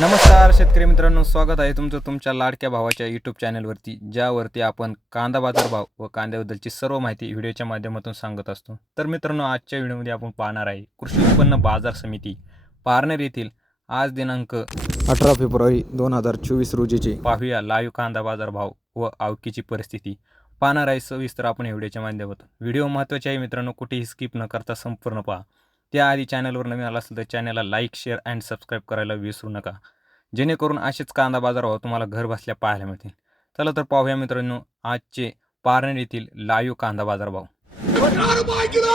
नमस्कार शेतकरी मित्रांनो स्वागत आहे तुमचं तुमच्या लाडक्या भावाच्या यूट्यूब चॅनलवरती ज्यावरती आपण कांदा बाजार भाव व कांद्याबद्दलची सर्व माहिती व्हिडिओच्या माध्यमातून सांगत असतो. तर मित्रांनो आजच्या व्हिडिओमध्ये आपण पाहणार आहे कृषी उत्पन्न बाजार समिती पारनेर येथील आज दिनांक अठरा फेब्रुवारी दोन हजार चोवीस रोजीचे. पाहूया लाईव्ह कांदा बाजार भाव व आवकीची परिस्थिती. पाहणार आहे सविस्तर आपण व्हिडिओच्या माध्यमातून. व्हिडिओ महत्त्वाचे आहे मित्रांनो कुठेही स्किप न करता संपूर्ण पहा. त्याआधी चॅनलवर नवीन आला असेल तर चॅनलला लाईक शेअर अँड सबस्क्राईब करायला विसरू नका. जेणेकरून असेच कांदा बाजार भाव तुम्हाला घर बसल्या पाहायला मिळतील. चला तर पाहूया मित्रांनो आजचे पारनेर येथील लाईव्ह कांदा बाजार भाव रुपये किलो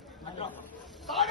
拿着，打你。